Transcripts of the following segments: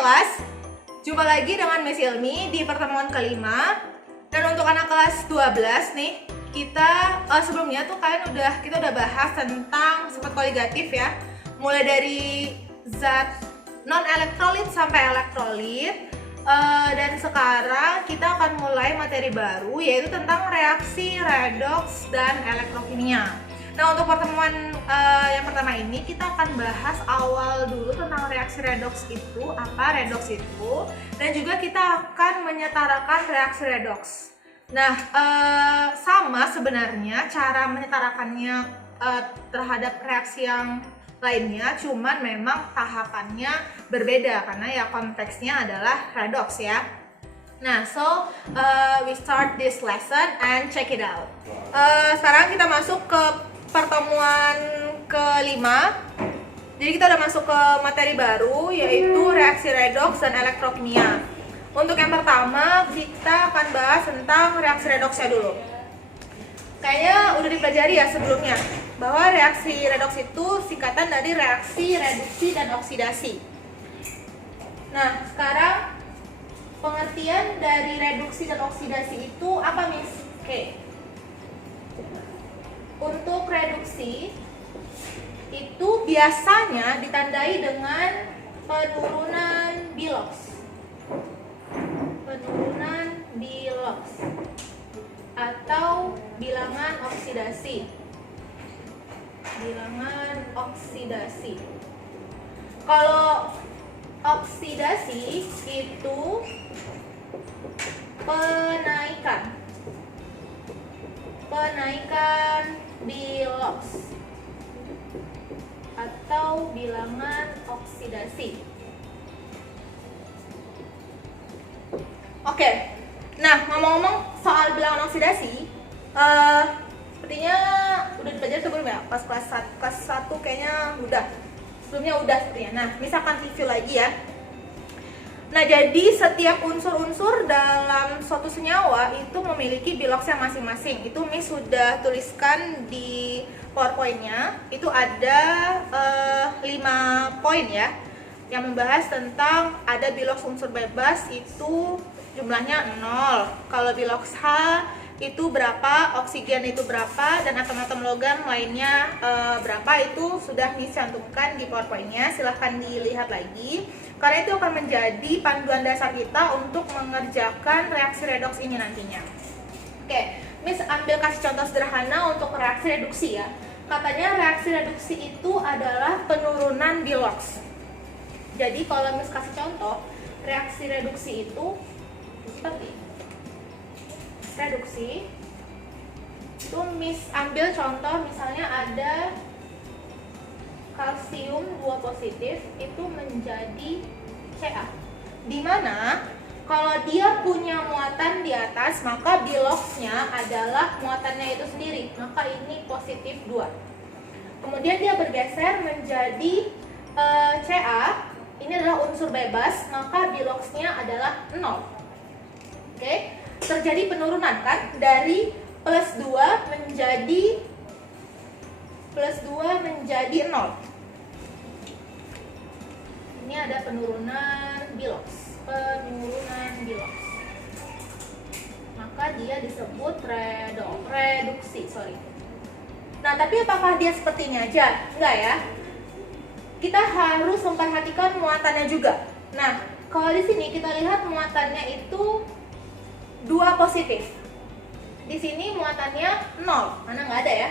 kelas, jumpa lagi dengan Miss Ilmi di pertemuan kelima. Dan untuk anak kelas 12 nih, kita sebelumnya tuh kita udah bahas tentang sifat koligatif ya. Mulai dari zat non-elektrolit sampai elektrolit. Dan sekarang kita akan mulai materi baru, yaitu tentang reaksi redoks dan elektrokimia. Nah, untuk pertemuan yang pertama ini kita akan bahas awal dulu tentang reaksi redoks itu, apa redoks itu, dan juga kita akan menyetarakan reaksi redoks. Nah, sama sebenarnya cara menyetarakannya terhadap reaksi yang lainnya, cuman memang tahapannya berbeda karena ya konteksnya adalah redoks ya. Nah, so we start this lesson and check it out. Sekarang kita masuk ke pertemuan kelima. Jadi kita udah masuk ke materi baru, yaitu reaksi redoks dan elektrokimia. Untuk yang pertama kita akan bahas tentang reaksi redoksnya dulu. Kayaknya udah dipelajari ya sebelumnya, bahwa reaksi redoks itu singkatan dari reaksi reduksi dan oksidasi. Nah, sekarang pengertian dari reduksi dan oksidasi itu apa, Miss? Oke. Untuk reduksi itu biasanya ditandai dengan penurunan biloks. Penurunan biloks atau bilangan oksidasi. Bilangan oksidasi. Kalau oksidasi itu penaikan biloks atau bilangan oksidasi. Oke. Nah, ngomong-ngomong soal bilangan oksidasi, sepertinya udah dipelajari sebelumnya, pas kelas 1 kayaknya udah. Sebelumnya udah sepertinya. Nah, misalkan review lagi ya. Nah, jadi setiap unsur-unsur dalam suatu senyawa itu memiliki biloksnya masing-masing. Itu Miss sudah tuliskan di PowerPoint-nya. Itu ada 5 poin ya, yang membahas tentang ada biloks unsur bebas itu jumlahnya 0. Kalau biloks H itu berapa, oksigen itu berapa, dan atom-atom logam lainnya berapa, itu sudah dicantumkan di PowerPoint-nya. Silahkan dilihat lagi, karena itu akan menjadi panduan dasar kita untuk mengerjakan reaksi redoks ini nantinya. Oke, Miss ambil kasih contoh sederhana untuk reaksi reduksi ya. Katanya reaksi reduksi itu adalah penurunan biloks. Jadi kalau Miss kasih contoh, reaksi reduksi itu seperti reduksi itu Miss ambil contoh, misalnya ada kalsium 2 positif itu menjadi Ca, dimana kalau dia punya muatan di atas, maka biloksnya adalah muatannya itu sendiri, maka ini positif 2. Kemudian dia bergeser menjadi Ca, ini adalah unsur bebas, maka biloksnya adalah 0. Oke, terjadi penurunan kan, dari plus 2 menjadi 0. Ini ada penurunan biloks. Maka dia disebut reduksi. Nah, tapi apakah dia seperti ini aja? Enggak ya. Kita harus memperhatikan muatannya juga. Nah, kalau di sini kita lihat muatannya itu 2 positif. Di sini muatannya 0, mana nggak ada ya.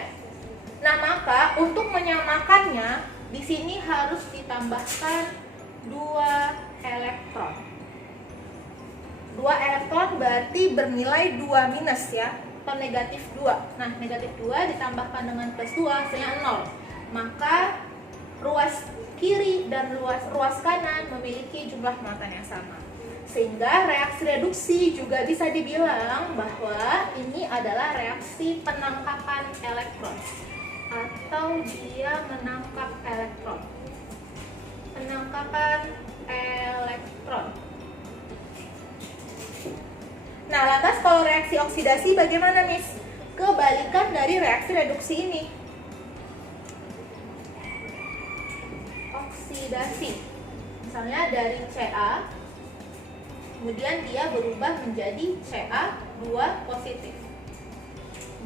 Nah, maka untuk menyamakannya di sini harus ditambahkan 2 elektron. 2 elektron berarti bernilai 2 minus ya, atau negatif 2. Nah, negatif 2 ditambahkan dengan plus 2 hasilnya 0. Maka ruas kiri dan ruas kanan memiliki jumlah muatan yang sama. Sehingga reaksi reduksi juga bisa dibilang bahwa ini adalah reaksi penangkapan elektron, atau dia menangkap elektron. Penangkapan elektron. Nah, lantas kalau reaksi oksidasi bagaimana, Miss? Kebalikan dari reaksi reduksi ini. Oksidasi. Misalnya dari Ca, kemudian dia berubah menjadi Ca2 positif.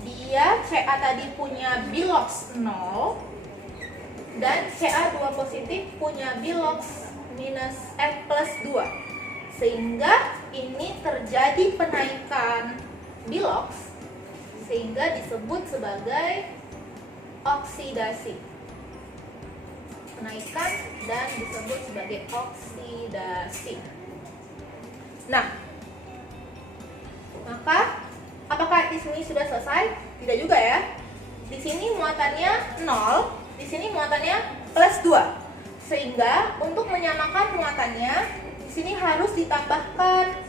Dia Ca tadi punya bilox 0 dan Ca2 positif punya bilox plus 2. Sehingga ini terjadi penaikan bilox sehingga disebut sebagai oksidasi. Penaikan dan disebut sebagai oksidasi. Nah, maka apakah di sini sudah selesai? Tidak juga ya. Di sini muatannya 0, di sini muatannya plus 2. Sehingga untuk menyamakan muatannya, di sini harus ditambahkan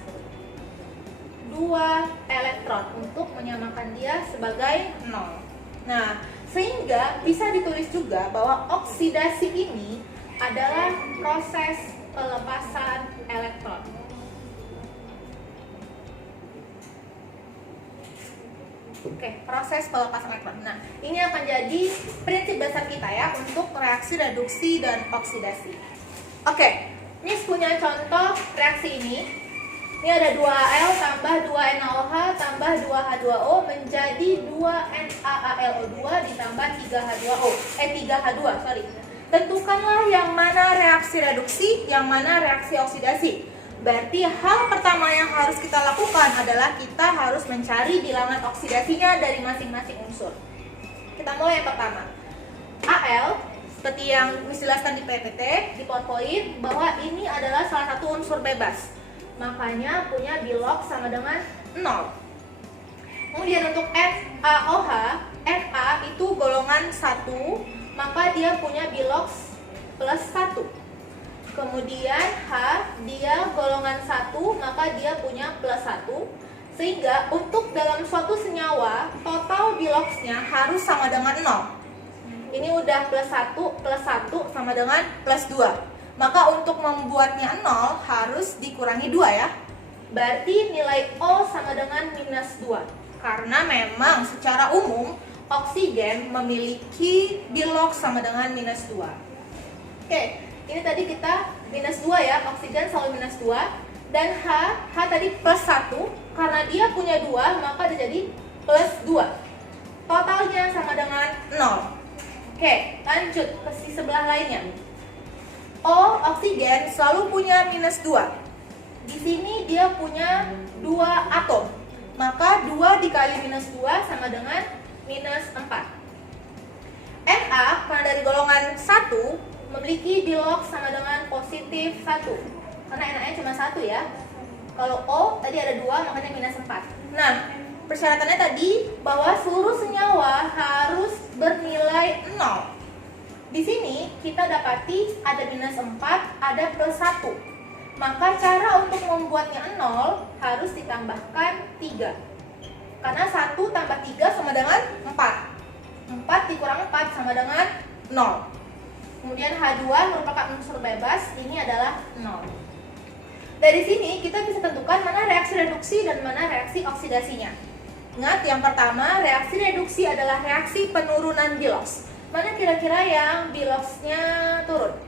2 elektron untuk menyamakan dia sebagai 0. Nah, sehingga bisa ditulis juga bahwa oksidasi ini adalah proses pelepasan elektron. Oke, proses pelepasan elektron. Nah, ini akan jadi prinsip dasar kita ya untuk reaksi reduksi dan oksidasi. Oke, Miss punya contoh reaksi ini. Ini ada 2Al tambah 2NaOH tambah 2H2O menjadi 2NaAlO2 ditambah 3H2O. 3H2, sorry. Tentukanlah yang mana reaksi reduksi, yang mana reaksi oksidasi. Berarti hal pertama yang harus kita lakukan adalah kita harus mencari bilangan oksidasinya dari masing-masing unsur. Kita mulai yang pertama. Al, seperti yang dijelaskan di PPT, di PowerPoint, bahwa ini adalah salah satu unsur bebas. Makanya punya bilox sama dengan 0. Kemudian untuk NaOH, Na itu golongan 1, maka dia punya bilox plus 1. Kemudian H, dia golongan 1, maka dia punya plus 1. Sehingga untuk dalam suatu senyawa, total biloxnya harus sama dengan 0. Ini udah plus 1 sama dengan plus 2. Maka untuk membuatnya 0 harus dikurangi 2 ya. Berarti nilai O sama dengan minus 2. Karena memang secara umum oksigen memiliki bilox sama dengan minus 2. Oke, ini tadi kita minus 2 ya, oksigen selalu minus 2. Dan H tadi plus 1. Karena dia punya 2, maka dia jadi plus 2. Totalnya sama dengan 0. Oke, lanjut ke si sebelah lainnya. O, oksigen selalu punya minus 2. Di sini dia punya 2 atom. Maka 2 dikali minus 2 sama dengan minus 4. Na, karena dari golongan 1, memiliki bilox sama dengan positif 1. Karena Na-nya cuma 1 ya. Kalau O tadi ada 2, makanya minus 4. Nah, persyaratannya tadi bahwa seluruh senyawa harus bernilai 0. Di sini kita dapati ada minus 4, ada plus 1. Maka cara untuk membuatnya 0 harus ditambahkan 3. Karena 1 tambah 3 sama dengan 4. 4 dikurang 4 sama dengan 0. Kemudian H2 merupakan unsur bebas, ini adalah 0. Dari sini kita bisa tentukan mana reaksi reduksi dan mana reaksi oksidasinya. Ingat, yang pertama, reaksi reduksi adalah reaksi penurunan bilox. Mana kira-kira yang biloxnya turun?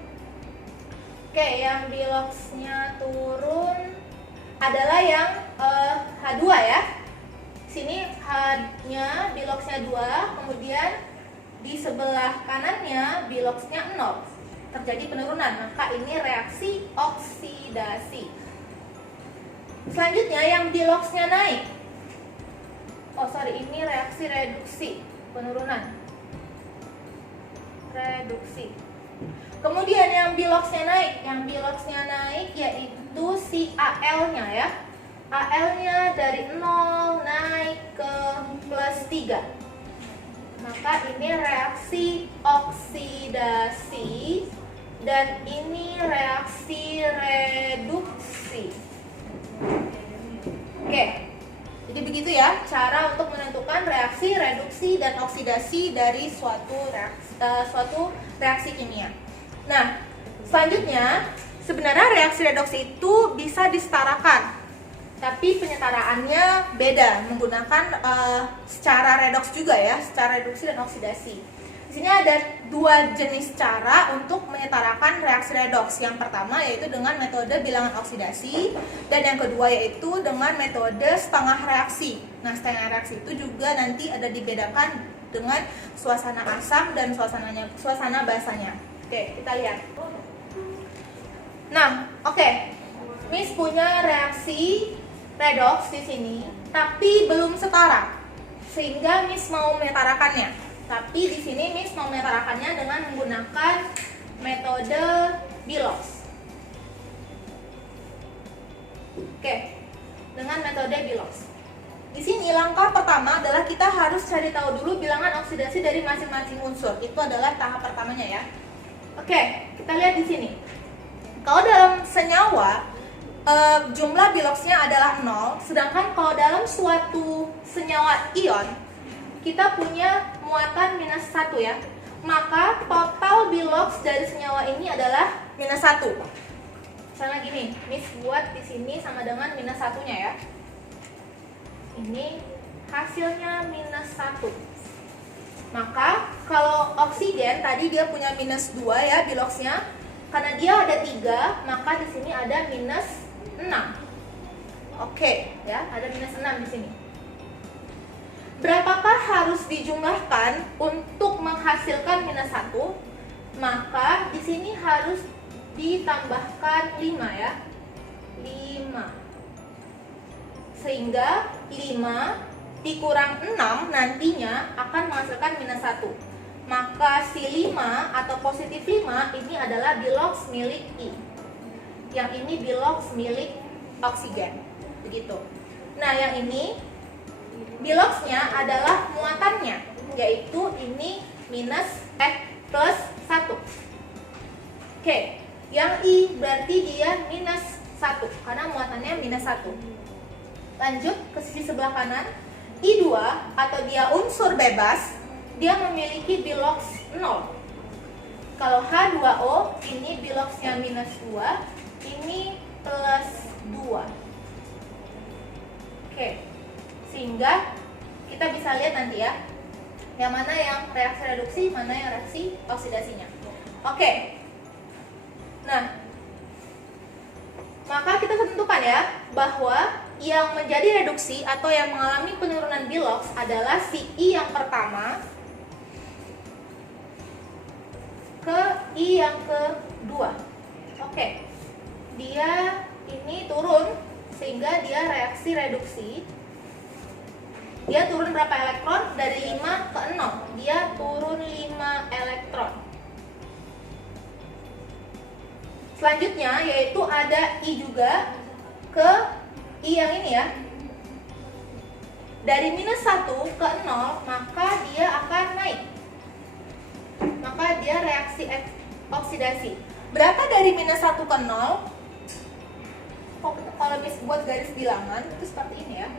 Oke, yang biloxnya turun adalah yang H2 ya. Sini H-nya biloxnya 2, kemudian di sebelah kanannya biloxnya 0. Terjadi penurunan, maka ini reaksi oksidasi. Selanjutnya yang biloxnya naik. Ini reaksi reduksi, penurunan. Reduksi. Kemudian yang biloxnya naik, yaitu si Al-nya ya. Al-nya dari 0 naik ke plus 3. Maka ini reaksi oksidasi dan ini reaksi reduksi. Oke. Jadi begitu ya cara untuk menentukan reaksi reduksi dan oksidasi dari suatu reaksi kimia. Nah, selanjutnya sebenarnya reaksi reduksi itu bisa disetarakan, tapi penyetaraannya beda menggunakan secara redoks juga ya, secara reduksi dan oksidasi. Di Di sini ada dua jenis cara untuk menyetarakan reaksi redoks. Yang pertama yaitu dengan metode bilangan oksidasi, dan yang kedua yaitu dengan metode setengah reaksi. Nah, setengah reaksi itu juga nanti ada dibedakan dengan suasana asam dan suasana basanya. Oke, kita lihat. Nah, oke. Miss punya reaksi redoks di sini, tapi belum setara. Sehingga Miss mau menyetarakannya. Tapi di sini Miss mau menyetarakannya dengan menggunakan metode Bilox. Oke, dengan metode Bilox. Di sini langkah pertama adalah kita harus cari tahu dulu bilangan oksidasi dari masing-masing unsur. Itu adalah tahap pertamanya ya. Oke, kita lihat di sini. Kalau dalam senyawa jumlah Biloxnya adalah 0, sedangkan kalau dalam suatu senyawa ion kita punya muatan -1 ya. Maka total Bilox dari senyawa ini adalah -1. Misalnya gini, Miss buat di sini sama dengan -1-nya ya. Ini hasilnya -1. Maka kalau oksigen tadi dia punya -2 ya Biloxnya. Karena dia ada 3, maka di sini ada -6. Oke, ya, ada -6 di sini. Berapakah harus dijumlahkan untuk menghasilkan -1? Maka di sini harus ditambahkan 5 ya. 5. Sehingga 5 dikurang 6 nantinya akan menghasilkan -1. Maka si 5 atau positif 5 ini adalah Bilox milik I. Yang ini Bilox milik oksigen. Begitu. Nah, yang ini Biloxnya adalah muatannya, yaitu ini plus 1. Oke, yang I berarti dia -1 karena muatannya -1. Lanjut ke sisi sebelah kanan, I2 atau dia unsur bebas, dia memiliki Bilox 0. Kalau H2O ini Biloxnya -2, ini +2. Oke. Sehingga kita bisa lihat nanti ya, yang mana yang reaksi reduksi, mana yang reaksi oksidasinya. Oke. Nah, maka kita tentukan ya bahwa yang menjadi reduksi atau yang mengalami penurunan Bilox adalah si I yang pertama ke I yang kedua. Oke. Dia ini turun sehingga dia reaksi reduksi. Dia turun berapa elektron? Dari 5 ke 0. Dia turun 5 elektron. Selanjutnya yaitu ada I juga ke I yang ini ya. Dari -1 ke 0, maka dia akan naik. Maka dia reaksi oksidasi. Berapa dari -1 ke 0? Kalau Miss buat garis bilangan itu seperti ini ya.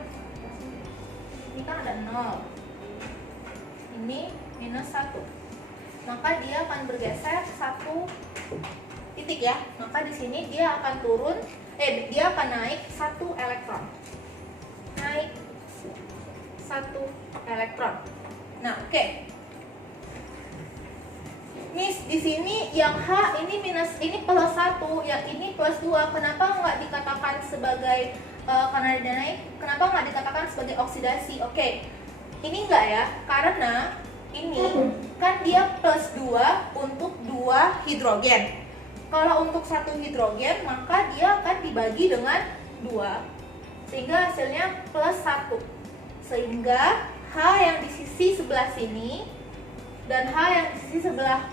Ini kan ada 0, ini -1, maka dia akan bergeser 1 titik ya. Maka di sini dia akan turun, dia akan naik 1 elektron, naik 1 elektron. Nah, oke. Miss di sini yang H ini +1, yang ini +2. Kenapa nggak dikatakan sebagai karena dia naik, kenapa nggak dikatakan sebagai oksidasi? Oke, ini enggak ya, karena ini kan dia +2 untuk 2 hidrogen. Kalau untuk 1 hidrogen, maka dia akan dibagi dengan 2, sehingga hasilnya +1. Sehingga H yang di sisi sebelah sini dan H yang di sisi sebelah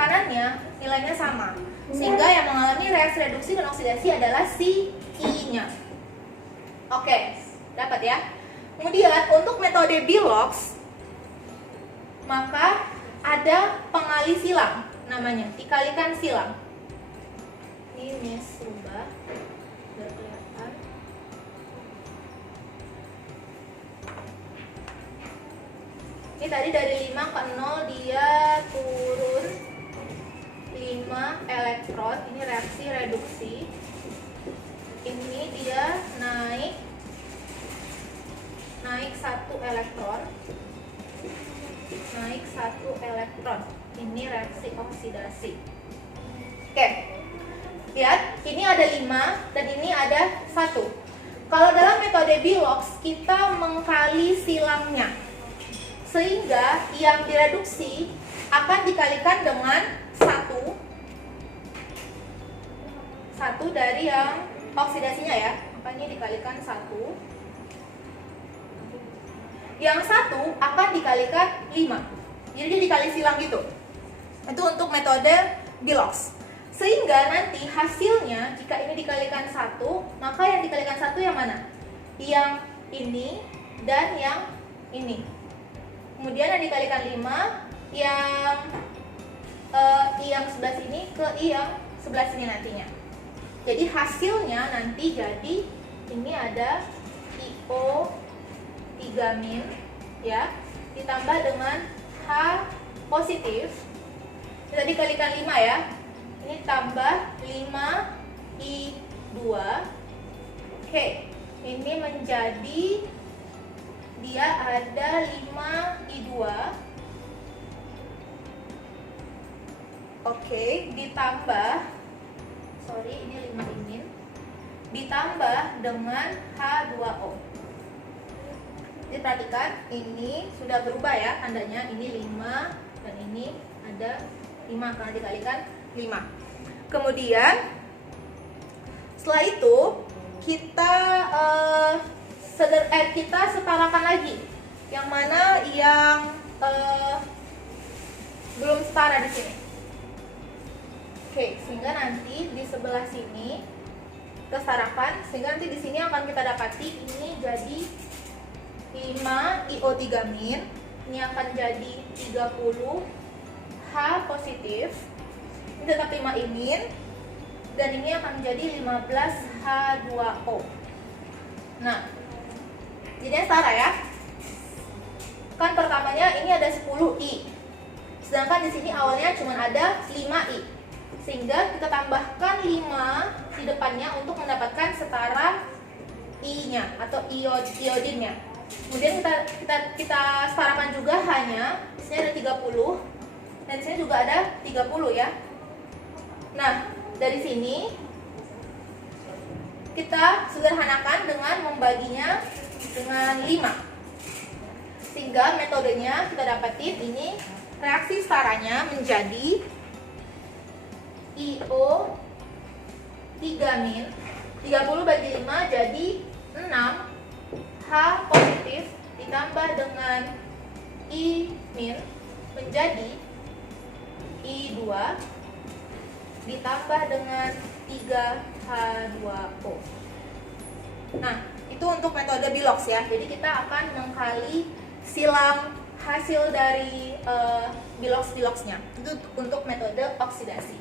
kanannya nilainya sama. Sehingga yang mengalami reaksi reduksi dan oksidasi adalah si I-nya. Oke, dapat ya. Kemudian untuk metode Bilox, maka ada pengali silang namanya, dikalikan silang. Ini Miss rubah biar kelihatan. Ini tadi dari 5 ke 0 dia turun 5 elektron, ini reaksi reduksi. Ini dia naik 1 elektron. naik 1 elektron. Ini reaksi oksidasi. Oke, lihat, ini ada 5 dan ini ada 1. Kalau dalam metode Bilox, kita mengkali silangnya, sehingga yang direduksi akan dikalikan dengan 1 dari yang oksidasinya ya. Makanya dikalikan 1. Yang 1 akan dikalikan 5. Jadi dikali silang gitu. Itu untuk metode Bilox. Sehingga nanti hasilnya jika ini dikalikan 1, maka yang dikalikan 1 yang mana? Yang ini dan yang ini. Kemudian yang dikalikan 5 yang sebelah sini ke yang sebelah sini nantinya. Jadi hasilnya nanti jadi ini ada IO 3- ya, ditambah dengan H positif. Kita dikalikan 5 ya. Ini tambah 5I2. Oke, ini menjadi dia ada 5I2. Oke, ditambah ini 5 ini ditambah dengan H2O. Jadi perhatikan, ini sudah berubah ya tandanya. Ini 5 dan ini ada 5 karena dikalikan 5. Kemudian setelah itu kita kita setarakan lagi. Yang mana yang belum setara di sini. Oke, sehingga nanti di sebelah sini kita setarakan, sehingga nanti di sini akan kita dapati ini jadi 5IO3-, ini akan jadi 30 H positif. Ini tetap 5 imin dan ini akan menjadi 15 H2O. Nah, jadinya setara ya. Kan pertamanya ini ada 10I. Sedangkan di sini awalnya cuma ada 5I. Sehingga kita tambahkan 5 di depannya untuk mendapatkan setara I-nya atau iodinnya. Kemudian kita setarakan juga H-nya. Di sini ada 30 dan di sini juga ada 30 ya. Nah, dari sini kita sederhanakan dengan membaginya dengan 5. Sehingga metodenya kita dapatin ini reaksi setaranya menjadi IO 3-, 30 bagi 5 jadi 6 H positif ditambah dengan I- menjadi I2 ditambah dengan 3H2O. Nah, itu untuk metode Bilox ya. Jadi kita akan mengkali silang hasil dari Bilox-nya. Itu untuk metode oksidasi.